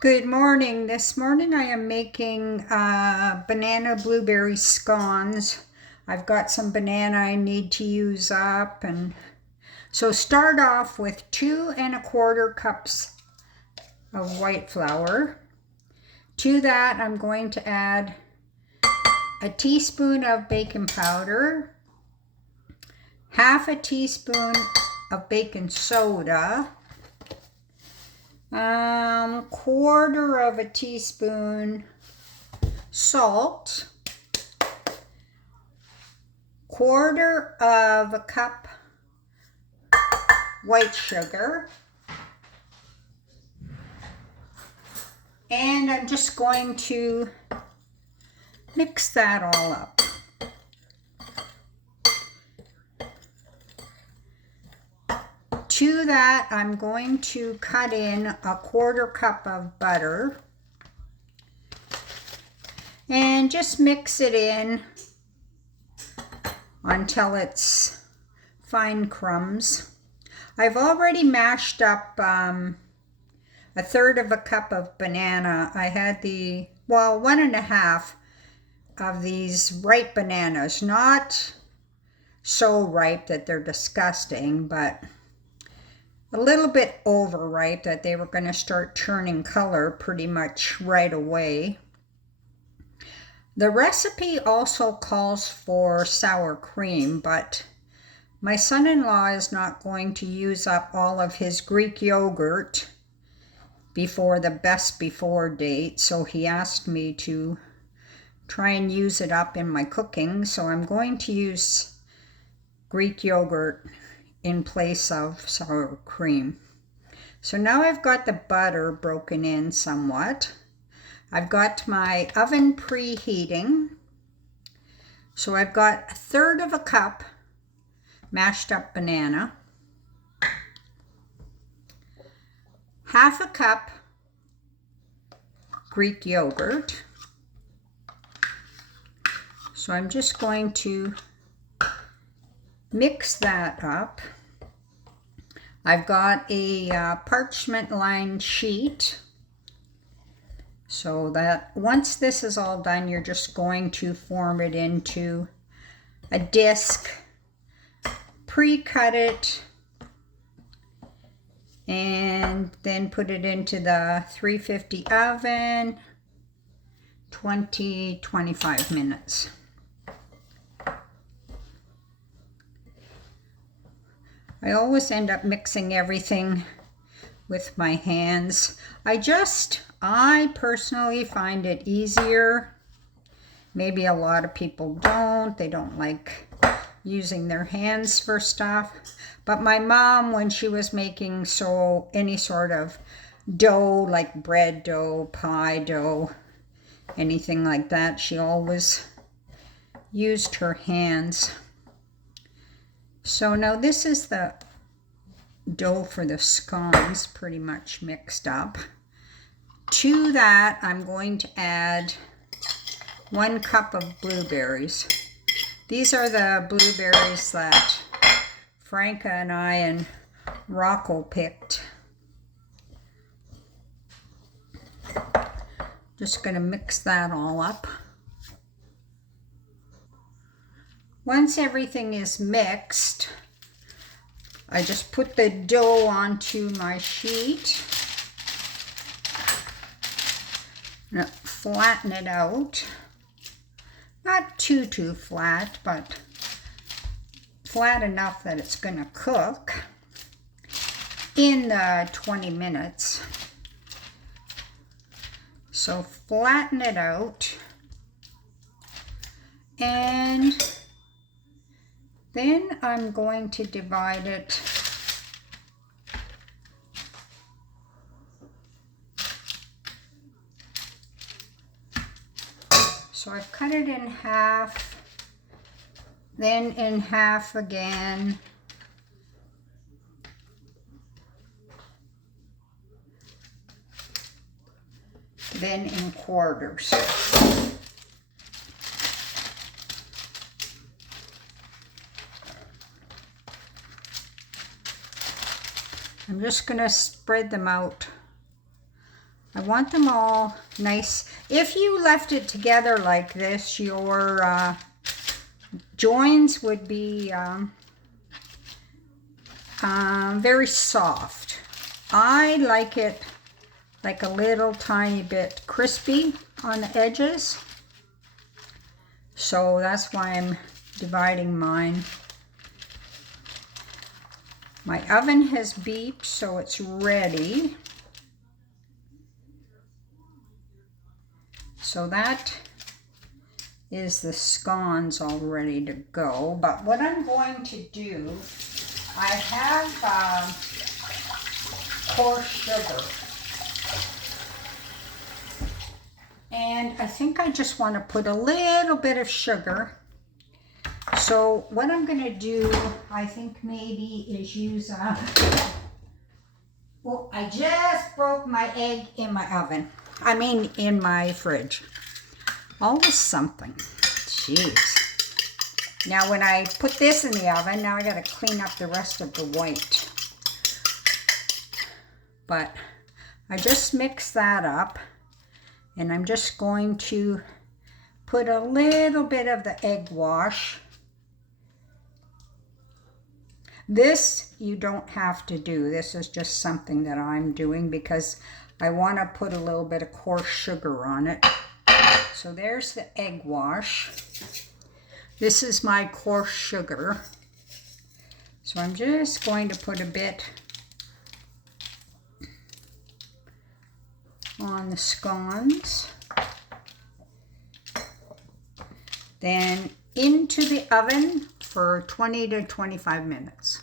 Good morning. This morning I am making banana blueberry scones. I've got some banana I need to use up, and so start off with 2¼ cups of white flour. To that I'm going to add a teaspoon of baking powder, half a teaspoon of baking soda, 1/4 of a teaspoon salt, 1/4 of a cup white sugar, and I'm just going to mix that all up. To that, I'm going to cut in a 1/4 cup of butter and just mix it in until it's fine crumbs. I've already mashed up 1/3 of a cup of banana. I had 1½ of these ripe bananas, not so ripe that they're disgusting, but a little bit overripe that they were going to start turning color pretty much right away. The recipe also calls for sour cream, but my son-in-law is not going to use up all of his Greek yogurt before the best before date, so he asked me to try and use it up in my cooking, so I'm going to use Greek yogurt in place of sour cream. So now I've got the butter broken in somewhat. I've got my oven preheating. So I've got 1/3 of a cup mashed up banana, half a cup Greek yogurt. So I'm just going to mix that up. I've got a parchment lined sheet, so that once this is all done, you're just going to form it into a disc, pre-cut it, and then put it into the 350 oven, 20-25 minutes. I always end up mixing everything with my hands. I personally find it easier. Maybe a lot of people don't. They don't like using their hands for stuff. But my mom, when she was making any sort of dough, like bread dough, pie dough, anything like that, she always used her hands. So now this is the dough for the scones pretty much mixed up. To that, I'm going to add 1 cup of blueberries. These are the blueberries that Franca and I and Rocco picked. Just going to mix that all up. Once everything is mixed, I just put the dough onto my sheet. Now flatten it out. Not too flat, but flat enough that it's going to cook in 20 minutes. So flatten it out, and then I'm going to divide it so I've cut it in half, then in half again, then in quarters. I'm just going to spread them out I want them all nice. If you left it together like this, your joins would be very soft. I like it like a little tiny bit crispy on the edges. So that's why I'm dividing mine. My oven has beeped, so it's ready. So that is the scones all ready to go. But what I'm going to do, I have coarse sugar. And I think I just want to put a little bit of sugar. So what I'm going to do, I think maybe is use well, I just broke my egg in my oven. I mean, in my fridge. Always something. Jeez. Now when I put this in the oven, now I got to clean up the rest of the white. But I just mix that up. And I'm just going to put a little bit of the egg wash. This you don't have to do. This is just something that I'm doing because I want to put a little bit of coarse sugar on it. So there's the egg wash. This is my coarse sugar. So I'm just going to put a bit on the scones. Then into the oven for 20 to 25 minutes.